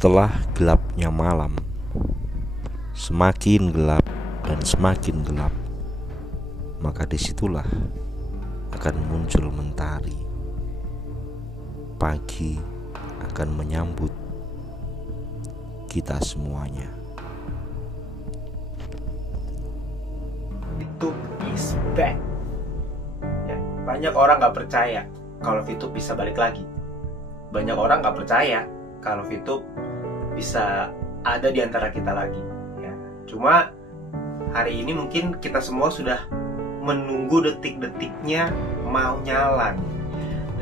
Setelah gelapnya malam, semakin gelap dan semakin gelap, maka disitulah akan muncul mentari. Pagi akan menyambut kita semuanya. VTube is back. Ya, banyak orang gak percaya kalau VTube bisa balik lagi. Banyak orang gak percaya kalau VTube bisa ada di antara kita lagi. Ya, cuma hari ini mungkin kita semua sudah menunggu detik-detiknya mau nyala.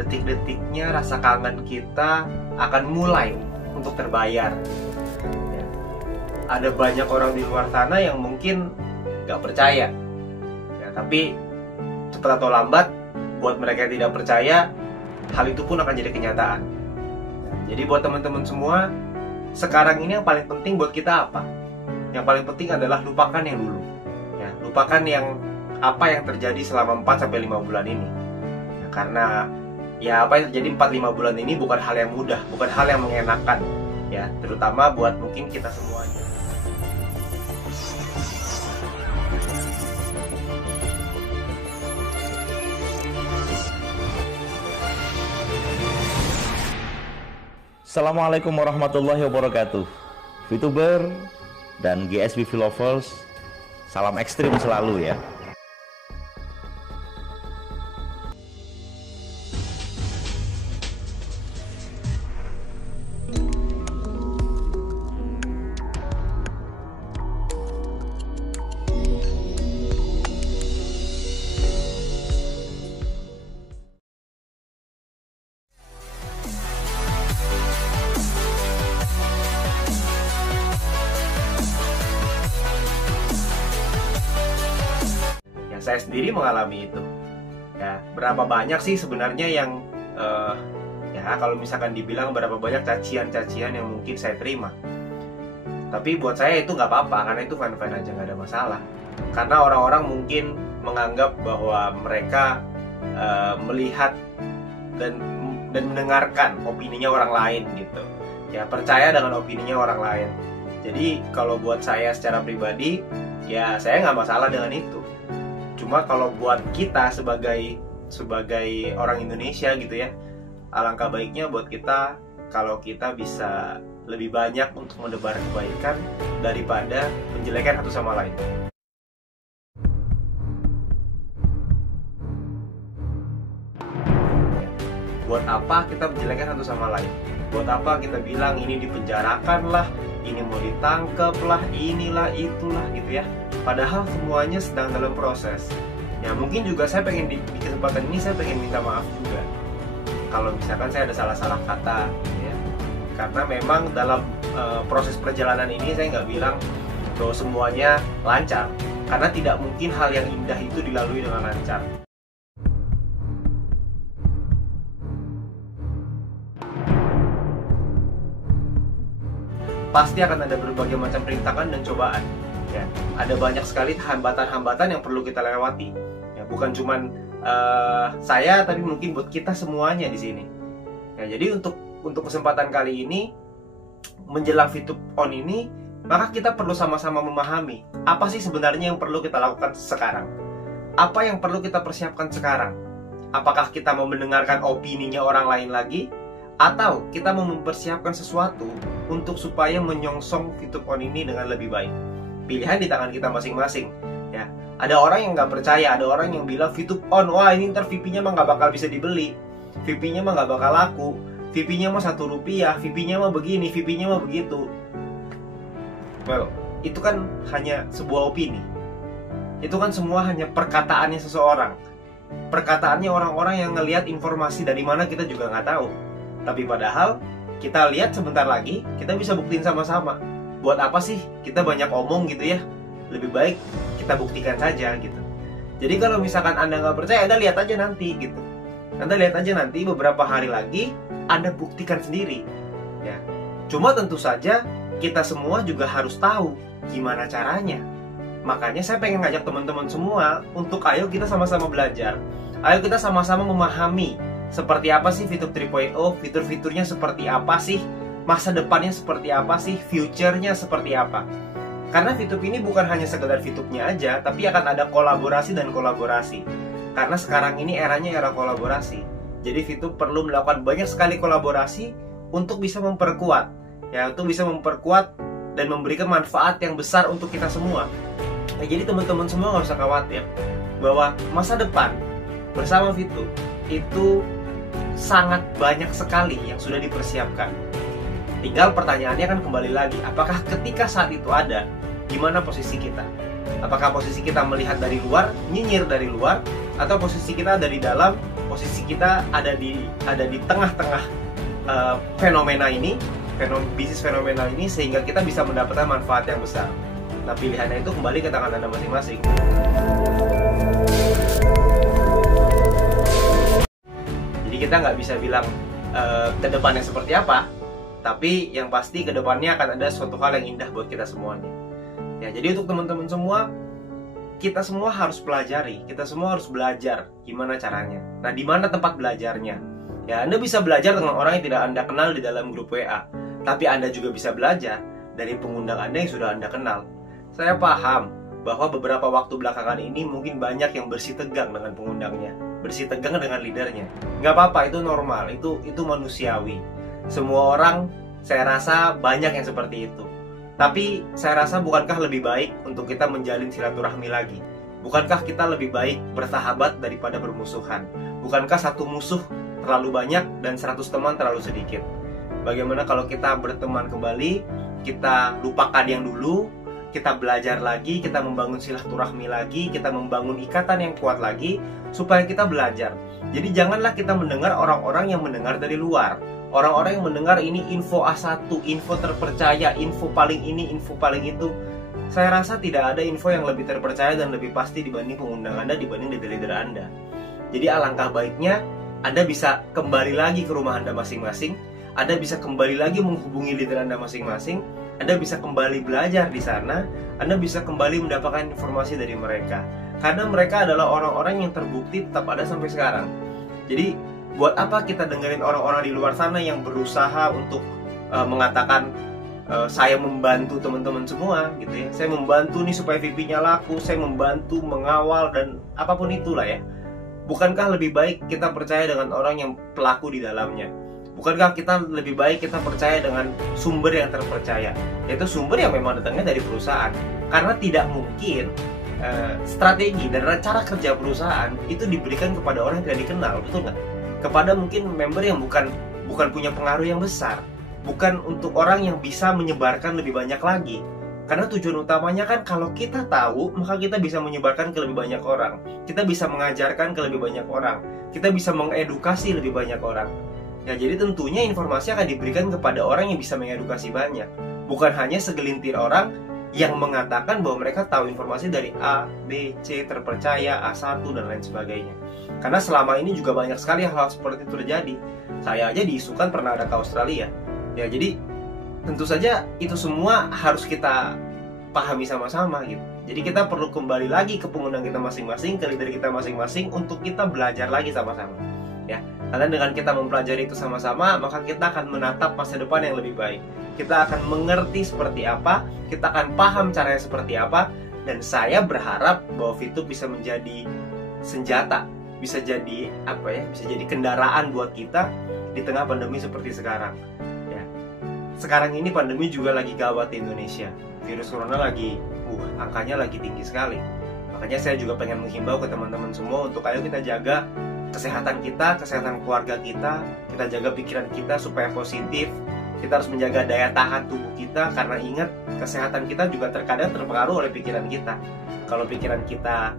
Detik-detiknya rasa kangen kita akan mulai untuk terbayar. Ya, ada banyak orang di luar sana yang mungkin gak percaya. Ya, tapi cepat atau lambat, buat mereka yang tidak percaya, hal itu pun akan jadi kenyataan. Jadi buat teman-teman semua, sekarang ini yang paling penting buat kita apa? Yang paling penting adalah lupakan yang dulu. Ya, lupakan apa yang terjadi selama 4-5 bulan ini. Ya, karena apa yang terjadi 4-5 bulan ini bukan hal yang mudah, bukan hal yang mengenakan. Ya, terutama buat mungkin kita semuanya. Assalamualaikum warahmatullahi wabarakatuh. VTuber dan GSBV lovers, salam ekstrim selalu ya. Saya sendiri mengalami itu. Ya, berapa banyak sih sebenarnya yang kalau misalkan dibilang berapa banyak cacian-cacian yang mungkin saya terima. Tapi buat saya itu nggak apa-apa, karena itu fine-fine aja, nggak ada masalah. Karena orang-orang mungkin menganggap bahwa mereka melihat dan mendengarkan opininya orang lain gitu. Ya, percaya dengan opininya orang lain. Jadi kalau buat saya secara pribadi, ya saya nggak masalah dengan itu. Cuma kalau buat kita sebagai orang Indonesia gitu ya, alangkah baiknya buat kita kalau kita bisa lebih banyak untuk menebar kebaikan daripada menjelekkan satu sama lain. Buat apa kita menjelekkan satu sama lain? Buat apa kita bilang ini dipenjarakan lah, ini mau ditangkap lah, inilah itulah gitu ya. Padahal semuanya sedang dalam proses. Ya mungkin juga saya pengen di kesempatan ini saya pengen minta maaf juga kalau misalkan saya ada salah-salah kata ya. Karena memang dalam proses perjalanan ini saya nggak bilang bahwa semuanya lancar, karena tidak mungkin hal yang indah itu dilalui dengan lancar. Pasti akan ada berbagai macam rintangan dan cobaan. Ya, ada banyak sekali hambatan-hambatan yang perlu kita lewati. Ya, bukan cuman saya, tapi mungkin buat kita semuanya di sini. Ya, jadi untuk kesempatan kali ini menjelang VTube on ini, maka kita perlu sama-sama memahami apa sih sebenarnya yang perlu kita lakukan sekarang. Apa yang perlu kita persiapkan sekarang? Apakah kita mau mendengarkan opininya orang lain lagi? Atau kita mau mempersiapkan sesuatu untuk supaya menyongsong VTube on ini dengan lebih baik? Pilihan di tangan kita masing-masing. Ya, ada orang yang nggak percaya, ada orang yang bilang VTube on, wah ini ntar VP-nya mah nggak bakal bisa dibeli, VP-nya mah nggak bakal laku, VP-nya mah Rp1, VP-nya mah begini, VP-nya mah begitu. Well, itu kan hanya sebuah opini. Itu kan semua hanya perkataannya seseorang. Perkataannya orang-orang yang ngelihat informasi dari mana kita juga nggak tahu. Tapi padahal kita lihat sebentar lagi, kita bisa buktiin sama-sama. Buat apa sih kita banyak omong gitu ya? Lebih baik kita buktikan saja gitu. Jadi kalau misalkan Anda nggak percaya, Anda lihat aja nanti gitu. Anda lihat aja nanti beberapa hari lagi, Anda buktikan sendiri. Ya. Cuma tentu saja kita semua juga harus tahu gimana caranya. Makanya saya pengen ngajak teman-teman semua untuk ayo kita sama-sama belajar. Ayo kita sama-sama memahami seperti apa sih VTube 3.0, fitur-fiturnya seperti apa sih, masa depannya seperti apa sih, future-nya seperti apa. Karena VTube ini bukan hanya sekedar VTube-nya aja, tapi akan ada kolaborasi dan kolaborasi. Karena sekarang ini eranya era kolaborasi. Jadi VTube perlu melakukan banyak sekali kolaborasi untuk bisa memperkuat, ya, untuk bisa memperkuat dan memberikan manfaat yang besar untuk kita semua. Nah, jadi teman-teman semua nggak usah khawatir bahwa masa depan bersama VTube itu sangat banyak sekali yang sudah dipersiapkan. Tinggal pertanyaannya kan kembali lagi, apakah ketika saat itu ada, gimana posisi kita? Apakah posisi kita melihat dari luar, nyinyir dari luar, atau posisi kita ada di dalam, posisi kita ada di tengah-tengah fenomena ini, bisnis fenomenal ini, sehingga kita bisa mendapatkan manfaat yang besar. Nah, pilihannya itu kembali ke tangan Anda masing-masing. Jadi kita nggak bisa bilang ke depannya seperti apa, tapi yang pasti ke depannya akan ada suatu hal yang indah buat kita semuanya. Ya, jadi untuk teman-teman semua, kita semua harus pelajari, kita semua harus belajar gimana caranya. Nah, di mana tempat belajarnya? Ya, Anda bisa belajar dengan orang yang tidak Anda kenal di dalam grup WA, tapi Anda juga bisa belajar dari pengundang Anda yang sudah Anda kenal. Saya paham bahwa beberapa waktu belakangan ini mungkin banyak yang bersih tegang dengan pengundangnya, bersih tegang dengan leadernya. Nggak apa-apa, itu normal, itu manusiawi. Semua orang, saya rasa banyak yang seperti itu. Tapi saya rasa bukankah lebih baik untuk kita menjalin silaturahmi lagi? Bukankah kita lebih baik bersahabat daripada bermusuhan? Bukankah satu musuh terlalu banyak dan 100 teman terlalu sedikit? Bagaimana kalau kita berteman kembali, kita lupakan yang dulu, kita belajar lagi, kita membangun silaturahmi lagi, kita membangun ikatan yang kuat lagi, supaya kita belajar. Jadi janganlah kita mendengar orang-orang yang mendengar dari luar. Orang-orang yang mendengar ini info A1, info terpercaya, info paling ini, info paling itu. Saya rasa tidak ada info yang lebih terpercaya dan lebih pasti dibanding pengundang Anda, dibanding leader-leader Anda. Jadi alangkah baiknya Anda bisa kembali lagi ke rumah Anda masing-masing, Anda bisa kembali lagi menghubungi leader Anda masing-masing, Anda bisa kembali belajar di sana, Anda bisa kembali mendapatkan informasi dari mereka. Karena mereka adalah orang-orang yang terbukti tetap ada sampai sekarang. Jadi buat apa kita dengerin orang-orang di luar sana yang berusaha untuk mengatakan saya membantu teman-teman semua gitu ya. Saya membantu nih supaya VP-nya laku, saya membantu mengawal dan apapun itulah ya. Bukankah lebih baik kita percaya dengan orang yang pelaku di dalamnya? Bukankah kita lebih baik kita percaya dengan sumber yang terpercaya? Yaitu sumber yang memang datangnya dari perusahaan. Karena tidak mungkin strategi dan cara kerja perusahaan itu diberikan kepada orang yang tidak dikenal, betul nggak? Kepada mungkin member yang bukan punya pengaruh yang besar, bukan untuk orang yang bisa menyebarkan lebih banyak lagi. Karena tujuan utamanya kan kalau kita tahu, maka kita bisa menyebarkan ke lebih banyak orang, kita bisa mengajarkan ke lebih banyak orang, kita bisa mengedukasi lebih banyak orang. Ya, jadi tentunya informasi akan diberikan kepada orang yang bisa mengedukasi banyak, bukan hanya segelintir orang yang mengatakan bahwa mereka tahu informasi dari A, B, C, terpercaya, A1, dan lain sebagainya. Karena selama ini juga banyak sekali hal-hal seperti itu terjadi. Saya aja diisukan pernah ada ke Australia. Ya, jadi tentu saja itu semua harus kita pahami sama-sama gitu. Jadi kita perlu kembali lagi ke pengundang kita masing-masing, ke leader kita masing-masing untuk kita belajar lagi sama-sama. Ya, karena dengan kita mempelajari itu sama-sama, maka kita akan menatap masa depan yang lebih baik. Kita akan mengerti seperti apa, kita akan paham caranya seperti apa, dan saya berharap bahwa VTube bisa menjadi senjata, bisa jadi apa ya, bisa jadi kendaraan buat kita di tengah pandemi seperti sekarang. Ya, sekarang ini pandemi juga lagi gawat di Indonesia. Virus corona lagi, angkanya lagi tinggi sekali. Makanya saya juga pengen menghimbau ke teman-teman semua untuk ayo kita jaga kesehatan kita, kesehatan keluarga kita jaga pikiran kita supaya positif. Kita harus menjaga daya tahan tubuh kita, karena ingat, kesehatan kita juga terkadang terpengaruh oleh pikiran kita. Kalau pikiran kita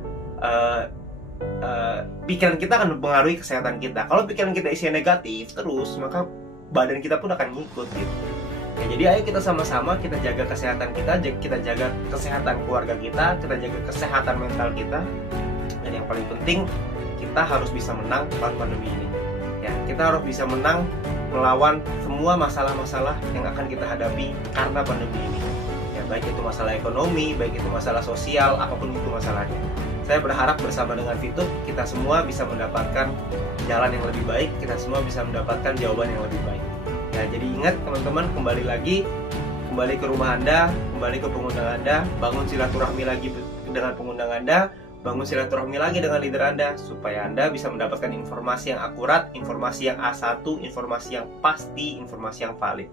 akan mempengaruhi kesehatan kita. Kalau pikiran kita isinya negatif terus, maka badan kita pun akan ngikut gitu. Ya, jadi ayo kita sama-sama kita jaga kesehatan kita jaga kesehatan keluarga kita jaga kesehatan mental kita. Dan yang paling penting, kita harus bisa menang melawan pandemi ini. Ya, kita harus bisa menang melawan semua masalah-masalah yang akan kita hadapi karena pandemi ini. Ya, baik itu masalah ekonomi, baik itu masalah sosial, apapun itu masalahnya. Saya berharap bersama dengan VTube kita semua bisa mendapatkan jalan yang lebih baik, kita semua bisa mendapatkan jawaban yang lebih baik. Ya, Ya, jadi ingat teman-teman, kembali ke rumah Anda, kembali ke pengundang Anda, bangun silaturahmi lagi dengan pengundang Anda, bangun silaturahmi lagi dengan leader Anda, supaya Anda bisa mendapatkan informasi yang akurat, informasi yang A1, informasi yang pasti, informasi yang valid.